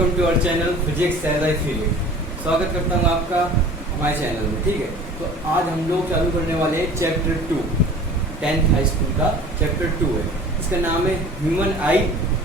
Welcome to our channel physics as I feel it. स्वागत करता हूँ आपका हमारे चैनल में। ठीक है, तो आज हम लोग चालू करने वाले हैं चैप्टर 2, 10th हाई स्कूल का चैप्टर 2 है। इसका नाम है human I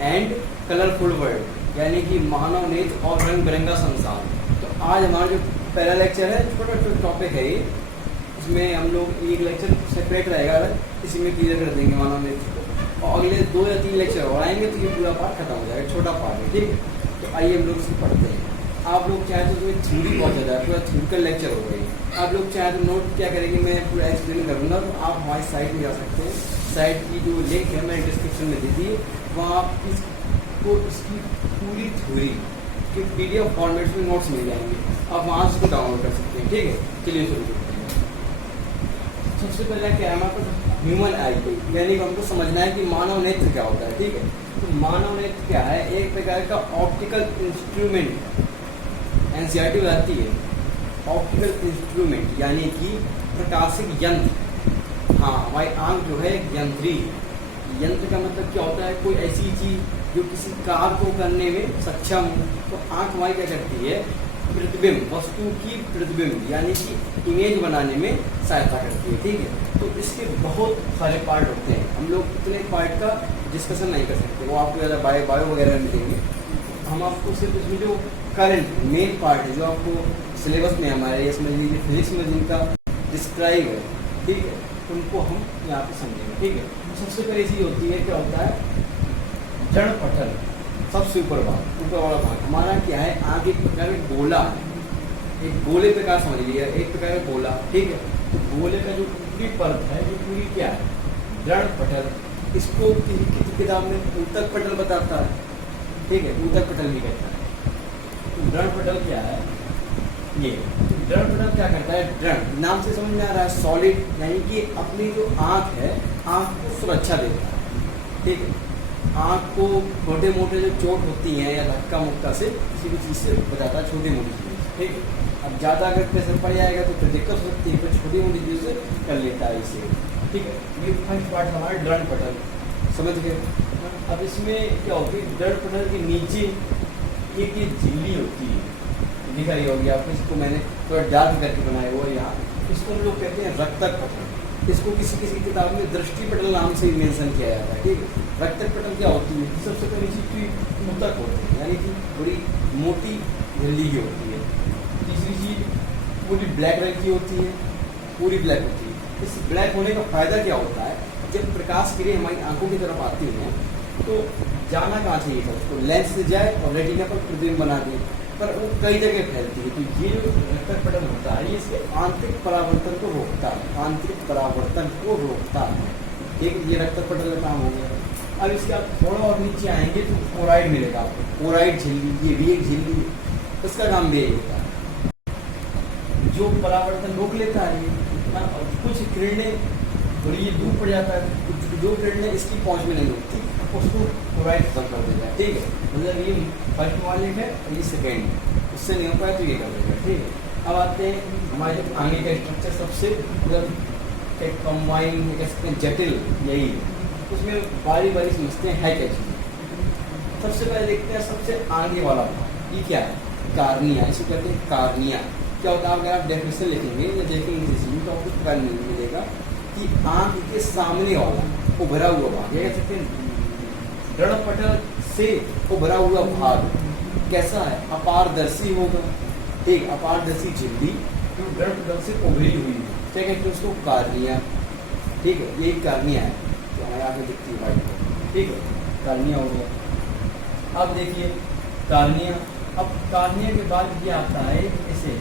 and colourful world, यानी कि मानव नेत्र और रंग बिरंगा संसार। तो आज हमारा जो पहला लेक्चर है, छोटा छोटा टॉपिक है ये, इसमें हम लोग एक लेक्चर सेपरेट रहेगा, इसी में क्लियर कर देंगे मानव नेत्र को, और अगले 2 या 3 लेक्चर और आएंगे तो ये पूरा पार्ट खत्म हो जाएगा, छोटा पार्ट है। ठीक है, तो आइए हम लोग इसको पढ़ते हैं। आप लोग चाहें तो इसमें थ्योरी बहुत ज़्यादा है, पूरा थ्योरिकल लेक्चर हो गई। आप लोग चाहें तो नोट क्या करेंगे, मैं पूरा एक्सप्लेन करूँगा, तो आप हमारी साइट में जा सकते हैं। साइट की जो लिंक है मैंने डिस्क्रिप्शन में दे दी है, वहाँ आप इसको इसकी पूरी थ्योरी के PDF फॉर्मेट में नोट्स मिल जाएंगे, आप वहाँ से इसको डाउनलोड कर सकते हैं। ठीक है, चलिए शुरू करते हैं। सबसे पहले क्या है हमारे पास ह्यूमन आई, यानी कि हमको समझना है कि मानव नेत्र क्या होता है। ठीक है, तो मानव नेत्र क्या है, एक प्रकार का ऑप्टिकल इंस्ट्रूमेंट। एनसीईआरटी बताती है ऑप्टिकल इंस्ट्रूमेंट यानी कि प्रकाशिक यंत्र। हाँ, हमारी आँख जो है एक यंत्री। यंत्र का मतलब क्या होता है, कोई ऐसी चीज़ जो किसी कार्य को करने में सक्षम हो। तो आँख हमारी क्या करती है, प्रतिबिंब, वस्तु की प्रतिबिंब यानी कि इमेज बनाने में सहायता करती है। ठीक है, तो इसके बहुत सारे पार्ट होते हैं, हम लोग इतने पार्ट का डिस्कशन नहीं कर सकते, वो आपको ज़्यादा बायो वगैरह में मिलेंगे। हम आपको सिर्फ इसमें जो करंट मेन पार्ट है, जो आपको सिलेबस में हमारे या समझ लीजिए फिजिक्स में जिनका डिस्क्राइब है, ठीक है, उनको हम यहाँ पे समझेंगे। ठीक है, सबसे पहली चीज़ होती है, क्या होता है, जड़ पटल। सबसे ऊपर वाला भाग हमारा क्या है, आगे एक प्रकार का गोला है, एक गोले प्रकार समझ लीजिए, एक प्रकार का गोला। ठीक है, तो गोले का जो पूरी परत है, जो पूरी क्या है, जड़ पटल। इसको किसी किताब में ऊतक पटल बताता है। ठीक है, ऊतक पटल भी कहता है। तो जड़ पटल क्या है, ये जड़ पटल क्या करता है, जड़ नाम से समझ में आ रहा है, सॉलिड, यानी कि अपनी जो आँख है, आँख को सुरक्षा देता है। ठीक है, आँख को छोटे मोटे जो चोट होती हैं या धक्का मुक्का से किसी भी चीज़ से बचाता है, छोटी मोटी चीज़। ठीक है, अब ज़्यादा अगर प्रेशर पड़ जाएगा तो फिर दिक्कत हो सकती है, फिर छोटी मोटी चीज़ से कर लेता है इसे। ठीक है, ये फर्स्ट पार्ट हमारा जड़ पटल, समझ गए। अब इसमें क्या होती है, जड़ पटल के नीचे एक ये झिल्ली होती है, दिखाई होगी आपको, इसको मैंने थोड़ा डार्क करके बनाया हुआ है यहाँ। इसको हम लोग कहते हैं रक्तक पटल। इसको किसी किसी किताब में दृष्टि पटल नाम से मेंशन किया जाता है। ठीक है, रक्तक पटल क्या होती है, सबसे पहली चीज़ की ऊतक होती है, यानी कि बड़ी मोटी झिल्ली की होती है। तीसरी चीज़ पूरी ब्लैक रंग की होती है, पूरी ब्लैक होती है। इस ब्लैक होने का फ़ायदा क्या होता है, जब प्रकाश किरणें हमारी आंखों की तरफ आती हैं तो जाना कहाँ चाहिए था, उसको लेंस से जाए और रेटिना पर प्रतिबिंब बना दे, पर वो कई जगह फैलती है। तो ये जो रक्तक पटल होता है, ये इसके आंतरिक परावर्तन को रोकता है, आंतरिक परावर्तन को रोकता है। ठीक है, ये रक्तक पटल का काम हो गया। अब इसके आप थोड़ा और नीचे आएंगे तो कोराइड मिलेगा आपको, कोराइड झिल्ली, ये भी एक झिल्ली है, उसका काम भी यही होता है, जो परावर्तन रोक लेता है। और कुछ किरणें थोड़ी ये दूर पड़ जाता है, कुछ जो किरणें इसकी पहुँच में नहीं होती, उसको क्लोराइड खत्म कर देता है। ठीक है, मतलब ये फर्स्ट मॉलिक है और ये सेकेंड, उससे नहीं हो पाया तो ये कर देगा। ठीक है, अब आते हैं हमारे जो आगे का स्ट्रक्चर, सबसे मतलब एक कंबाइन कह सकते हैं जटिल यही है, उसमें बारी बारी समझते हैं है क्या चीज़। सबसे पहले देखते हैं सबसे आगे वाला, ये क्या है, कार्निया। इसे कहते हैं कार्निया। क्या होता है, अगर आप डेफिनेशन लिखेंगे या देखेंगे तो आपको पता मिलेगा कि आँख के सामने वाला उभरा हुआ भाग, ये कह सकते हैं जड़ पटल से उभरा हुआ भाग कैसा है, अपारदर्शी होगा। ठीक, अपारदर्शी झिल्ली जो जड़ पटल से उभरी हुई है, क्या कहते हैं उसको, कार्निया। ठीक है, ये कार्निया है जो हमारे आगे दिखती है वाइट। ठीक है, कार्निया हो गया। अब देखिए कार्निया, अब कार्निया के बाद ये आता है ऐसे,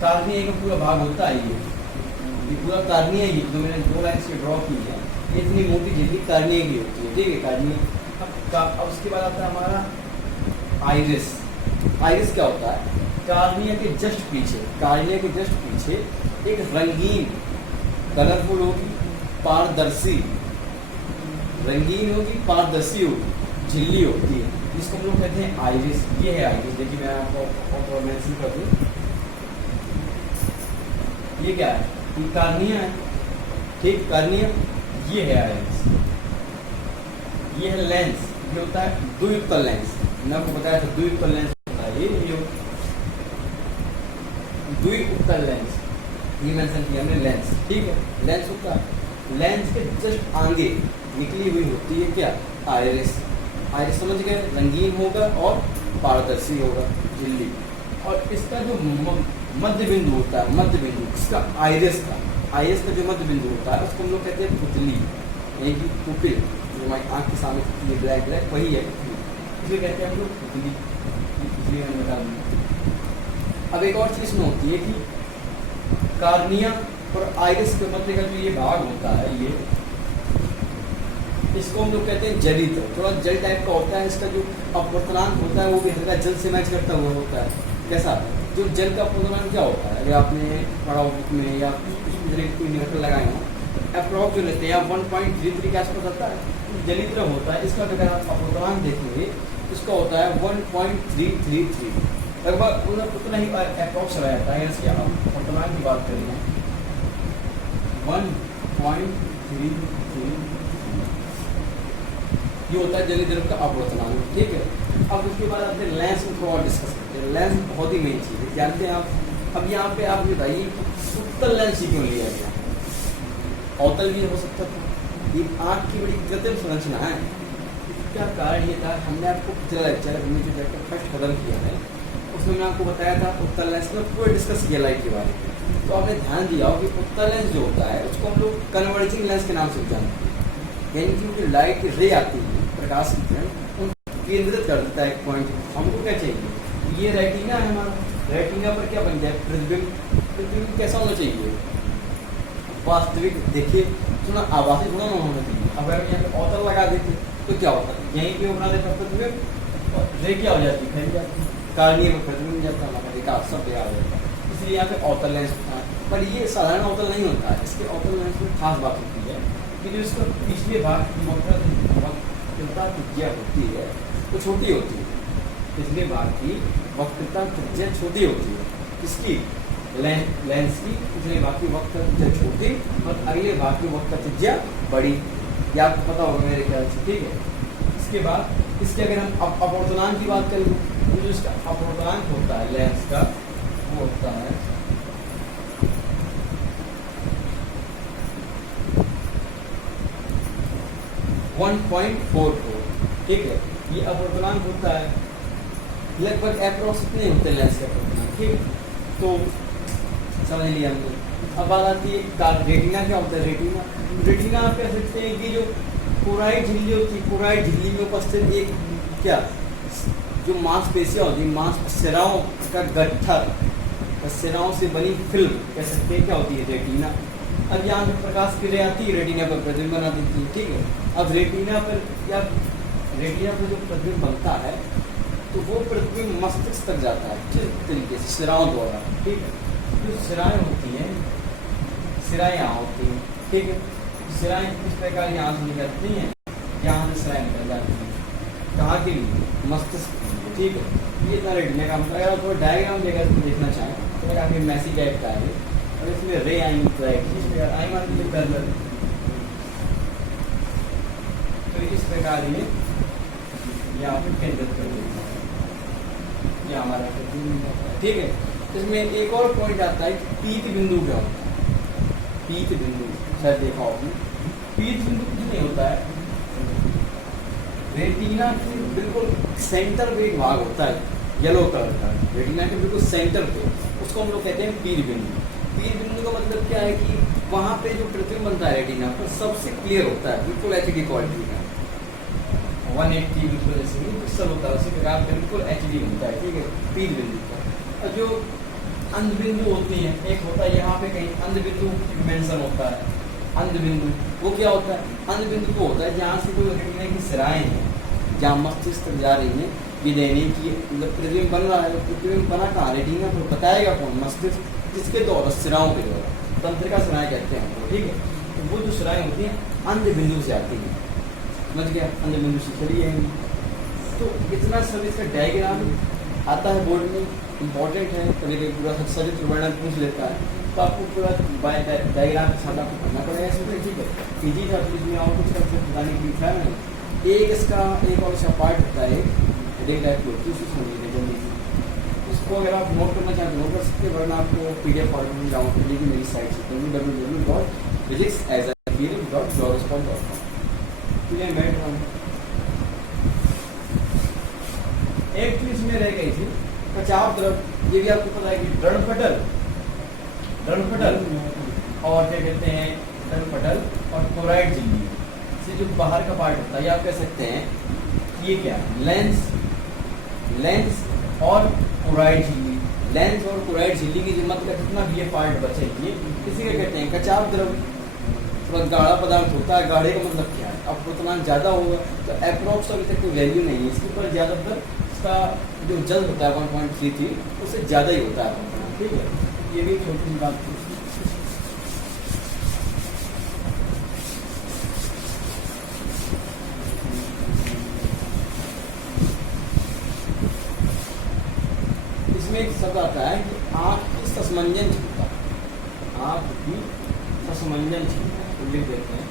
कार्निया का पूरा भाग होता है, ये पूरा कार्निया ही जो मैंने 2 लाइन से ड्रॉ की है, इतनी मोटी झिल्ली कार्निया की होती है। ठीक है, कार्निया। अब उसके बाद आता है हमारा आइरिस। आइरिस क्या होता है, कार्निया के जस्ट पीछे, कार्निया के जस्ट पीछे एक रंगीन, कलरफुल होगी, पारदर्शी, रंगीन होगी, पारदर्शी होगी झिल्ली होती है, जिसको हम लोग कहते हैं आइरिस। ये है आइरिस। देखिए मैं आपको मेंशन कर दूँ, ये क्या है, ये कार्निया है। ठीक, कार्निया, ये है आइरिस, ये है लेंस, ये होता है द्वियुक्त लेंस। मैंने आपको बताया था द्विउत्तल लेंस होता है ये द्विउत्तल लेंस, ये मेंशन किया हमने लेंस, ठीक है। लेंस होता है, लेंस के जस्ट आगे निकली हुई होती है क्या, आइरिस। आइरिस समझ गए, रंगीन होगा और पारदर्शी होगा, झिल्ली। और इसका जो मध्य बिंदु होता है, मध्य बिंदु इसका आइरिस का जो मध्य बिंदु होता है उसको हम लोग कहते हैं पुतली, यानी कि पुपिल, जो हमारी आँख के सामने पुतली ब्लैक ब्लैक वही है पुतली, इसलिए कहते हैं हम लोग पुतली, इसलिए हम बता दें। अब एक और चीज़ में होती है कि कार्निया और आइरिस के मध्य का जो ये भाग होता है, ये इसको हम लोग कहते हैं जलित्र, थोड़ा जल टाइप का होता है। इसका जो अपवर्तनांक होता है वो भी हल्का जल से मैच करता हुआ होता है। कैसा, जो जल का अपवर्तनांक क्या होता है, अगर आपने पढ़ा बुक में या कुछ भी तरह की निकल लगाए हो, अप्रॉक्स जो लेते हैं 1.33 के आसपास आता है, जलित्र होता है। इसका अगर आप अपवर्तनांक देखेंगे तो इसका होता है 1.333, लगभग उतना ही अप्रॉक्स रहा जाता है। इसके अपवर्तनांक की बात करें 1.33 ये होता है जलीय का अपवर्तनांक, ठीक है। अब उसके बाद अपने लेंस में थोड़ा डिस्कस करते हैं। लेंस बहुत ही मेन चीज़ है, जानते हैं आप। अब यहाँ पे आप बताइए उत्तल लेंस क्यों लिया गया, अवतल भी हो सकता था। ये आँख की बड़ी कृत्रिम संरचना है। इसका कारण ये था, हमने आपको पिछला लेक्चर हमने जो चैप्टर फर्स्ट खत्म किया है उसमें मैं आपको बताया था उत्तल लेंस में पूरे डिस्कस किया लाइट के बारे में। तो आपने ध्यान दिया हो कि उत्तल लेंस जो होता है उसको हम लोग कन्वर्जिंग लेंस के नाम से जानते हैं, यानी कि जो लाइट की रे आती है, प्रकाश की किरण, उनको केंद्रित कर देता है एक पॉइंट। हमको क्या चाहिए, ये रेटिना है हमारा, रेटिना पर क्या बन जाए, प्रतिबिंब। प्रतिबिंब कैसा होना चाहिए, वास्तविक। देखिए थोड़ा आभासी थोड़ा ना होना चाहिए। अगर हम यहाँ पे अवतल लगा देते तो क्या होता है, यहीं पे बना देता प्रतिबिंब, रे क्या हो जाती है, फैल जाती है, कार्निया में प्रतिबिंब जाता है, हमारा देखा सब आ जाता है। इसलिए यहाँ पे अवतल लेंस होता है। पर ये साधारण अवतल नहीं होता है, इसके अवतल लेंस में खास बात होती है कि जो इसका पिछले भाग की वक्रता त्रिज्या होती है वो छोटी होती है। पिछले भाग की वक्रता त्रिज्या छोटी होती है, किसकी, लेंस की। पिछले भाग की वक्रता त्रिज्या छोटी और अगले भाग की वक्रता त्रिज्या बड़ी, ये आपको पता होगा मेरे ख्याल से, ठीक है। इसके बाद इसके अगर हम अपवर्तनांक की बात करें तो जो इसका अपवर्तनांक होता है लेंस का वो होता है 1.44, ठीक है। ये अपवर्तनांक होता है, लगभग अप्रॉक्स इतने होते हैं लेंस के अपवर्तनांक, ठीक। तो समझ लिया हमने। अब बात आती है रेटिना क्या होता है। रेटिना आप कह सकते हैं कि जो कोराइड झिल्ली होती है, कोराइड झिल्ली में उपस्थित एक क्या, जो मांसपेशियाँ होती है, मांसपेशियों का गट्ठर, सिराओं से बनी फिल्म कह सकते हैं क्या होती है, रेटिना। अब यहाँ पे प्रकाश की रे आती है, रेटिना पर प्रतिबिंब बना देती है, ठीक है। अब रेटिना पर जो प्रतिबिंब बनता है तो वो प्रतिबिंब मस्तिष्क तक जाता है, किस तरीके से, सिराओं द्वारा, ठीक है। जो सिराएँ होती हैं, सिराएँ यहाँ होती हैं, ठीक है। सिराएँ किस प्रकार यहाँ से निकलती हैं, यहाँ से सिराएँ निकल जाती हैं, कहाँ के लिए, मस्तिष्क, ठीक है। ये इतना रेटिना का मतलब। अगर थोड़ा डायग्राम देखना चाहें तो काफ़ी मैसी टाइप का है, और इसमें रे आएंगी तो आई मान लीजिए कर्नल, तो इस प्रकार ये यहाँ पे केंद्रित कर देता है, ये हमारा ठीक है। इसमें एक और पॉइंट आता है, पीत बिंदु क्या होता है। पीत बिंदु शायद देखा होगी, पीत बिंदु कुछ नहीं होता है, रेटिना के बिल्कुल सेंटर पे एक भाग होता है येलो कलर का, रेटिना के बिल्कुल सेंटर पे, उसको हम लोग कहते हैं पीत बिंदु। पीत बिंदु का मतलब क्या है कि वहाँ पे जो प्रतिबिंब बनता है रेटिना पर सबसे क्लियर होता है, बिल्कुल एचडी क्वालिटी का, 180 बिल्कुल जैसे पिक्सल होता है उसी प्रकार बिल्कुल एचडी बनता है, ठीक है, पीत बिंदु का। और जो अंध बिंदु होती हैं, एक होता है यहाँ पे कहीं अंध बिंदु मेंशन होता है, अंध बिंदु वो क्या होता है, अंध बिंदु वो होता है जहाँ से कोई रेटिना की सिराएँ हैं, जहाँ मस्तिष्क तक जा रही हैं, ये देने की मतलब प्रतिबिंब बन रहा है, प्रतिबिंब बना कहाँ, रेटिना को बताएगा कौन, मस्तिष्क, जिसके द्वारा, सिराओं के द्वारा, तंत्रिका सिराएँ कहते हैं हमको, ठीक है। तो वो जो सिराएँ होती हैं अंध बिंदु से आती हैं, समझ गया, अंध बिंदु से चली आएंगी। तो इतना सब इसका डायग्राम आता है बोर्ड में, इम्पॉर्टेंट है, कभी कभी पूरा सचित्र वर्णन पूछ लेता है, तो आपको पूरा डायग्राम के साथ आपको करना पड़ेगा इसमें, ठीक है। इजी था, इसमें और कुछ करके बताने की इच्छा नहीं। एक इसका एक और इसका पार्ट होता है हेडिंग टाइप की होती है, उसको समझ लीजिए जल्दी से। उसको अगर आप नोट करना चाहते हो नोट कर सकते हैं, वरना आपको PDF फॉर्मेट में डाउनलोड कर लीजिए मेरी साइट से www.physicsasatheory.blogspot.com। तो ये मैं एक चीज में रह गई थी कचाव तरफ, ये भी आपको पता है कि रणपटल और क्या कहते हैं रणपटल और क्लोराइड झिल्ली से जो बाहर का पार्ट होता है, या आप कह सकते हैं ये क्या लेंस और क्लोराइड झिल्ली, लेंस और क्लोराइड झिल्ली की मत का जितना भी ये पार्ट बचे, ये किसी का कहते हैं कचाव द्रव। थोड़ा गाढ़ा पदार्थ होता है, गाढ़े का मतलब क्या है, अब उतना ज़्यादा होगा तो अप्रोक्स अभी तक कोई वैल्यू नहीं है इसके ऊपर, ज़्यादातर इसका जो जल होता है 1.33 उससे ज़्यादा ही होता है, ठीक है। ये भी छोटी सी बात थी। इसमें एक शब्द आता है कि आँख की ससमंजन क्षमता, आँख की ससमंजन क्षमता लिख देते हैं।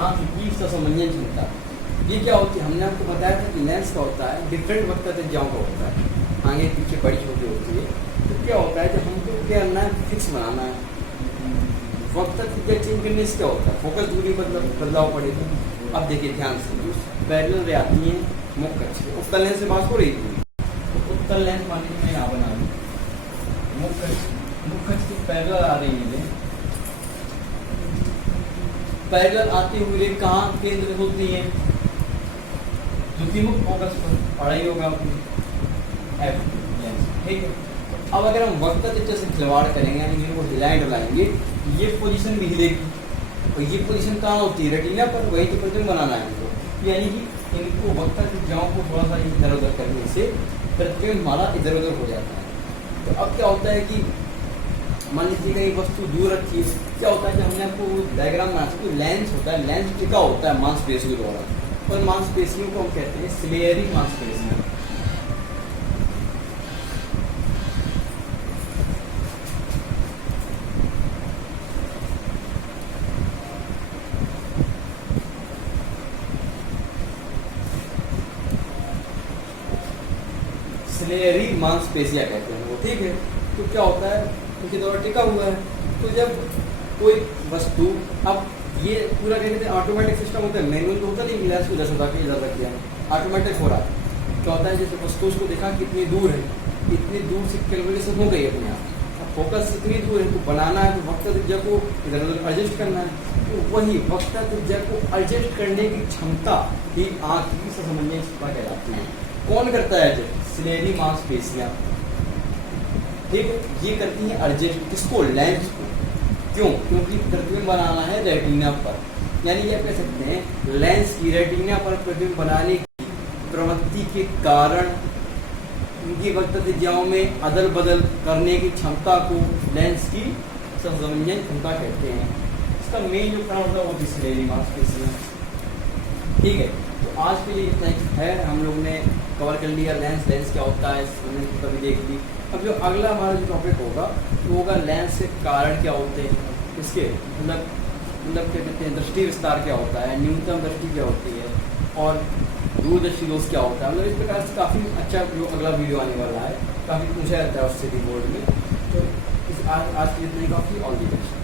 आँख की ससमंजन क्षमता ये क्या होती है, हमने आपको बताया था कि लेंस का होता है डिफरेंट वक्ता त्रिज्याओं का होता है, आगे पीछे बड़ी छोटी होती है। तो क्या होता है जब हमको क्या करना है, फिक्स बनाना है, वक्ता त्रिज्या चेंज करने से क्या होता है, फोकस दूरी बदलाव पड़ेगा। अब देखिए ध्यान से, पैरेलल रे आती है मुख्य अक्ष पे, उत्तल लेंस से बात हो रही थी, तो उत्तल लेंस मान लीजिए मैं यहाँ बना लूँ, मुख्य अक्ष की पैरेलल आ रही है, पैरेलल आती हुई रे कहाँ केंद्र होती है, द्वितीयमुख फोकस पर पढ़ा ही होगा आपने एफ लेंस, ठीक है। अब अगर हम वक्ता त्रिज्या से खिलवाड़ करेंगे, यानी इनको हिलाएं डुलाएंगे, ये पोजीशन भी हिलेगी, और ये पोजीशन कहाँ होती है, रेटिना पर, वही तो प्रतिबिंब बनाना है इनको, यानी कि इनको वक्ता त्रिज्याओं को थोड़ा सा इधर उधर करने से प्रतिबिंब हमारा इधर उधर हो जाता है। तो अब क्या होता है कि मान लीजिए कहीं वस्तु दूर रखी है, क्या होता है कि हमने आपको डायग्राम बना सकते, लेंस होता है, लेंस टिका होता है मांसपेशियों द्वारा, और मांसपेशियों को हम कहते हैं सिलेरी मांसपेशियां। सिलेरी मांसपेशियां कहते हैं वो, ठीक है। तो क्या होता है उनके द्वारा टिका हुआ है, तो जब कोई वस्तु, अब ये पूरा क्या कहते हैं ऑटोमेटिक सिस्टम होता है, मैनुअल तो होता नहीं, ग्लास को इधर उठा के इधर रख दिया, ऑटोमेटिक हो रहा है। क्या होता है जैसे वस्तु उसको देखा कितनी दूर है, इतनी दूर से कैलकुलेशन हो गई अपने आप, अब फोकस इतनी दूर है तो बनाना है, तो वक्ता त्रिज्या को इधर उधर एडजस्ट करना है, तो वही वक्ता त्रिज्या को एडजस्ट करने की क्षमता ही आँख की ससमंजन क्षमता कहलाती है। कौन करता है एडजस्ट, सिलेरी मांसपेशियां, ठीक है, ये करती हैं एडजस्ट किसको, लेंस को। क्यों, क्योंकि प्रतिबिंब बनाना है रेटिना पर, यानी ये कह सकते हैं लेंस की रेटिना पर प्रतिबिंब बनाने की प्रवृत्ति के कारण उनकी वक्ता त्रिज्याओं में अदल बदल करने की क्षमता को लेंस की ससमंजन क्षमता कहते हैं। इसका मेन जो कारण होता है वो सिलेरी मांसपेशियां, ठीक है। तो आज के लिए इतना ही है, हम लोग ने कवर कर लिया लेंस क्या होता है, हमने कभी देख ली। अब जो अगला हमारा जो टॉपिक होगा वो होगा लेंस के कारण क्या होते हैं, इसके मतलब क्या कहते हैं, दृष्टि विस्तार क्या होता है, न्यूनतम दृष्टि क्या होती है, और दूरदर्शी दोष क्या होता है। मतलब इस प्रकार से काफ़ी अच्छा जो अगला वीडियो आने वाला है, काफ़ी पूछा जाता है उससे भी बोर्ड में। तो आज के लिए इतना ही काफ़ी, ऑल द बेस्ट।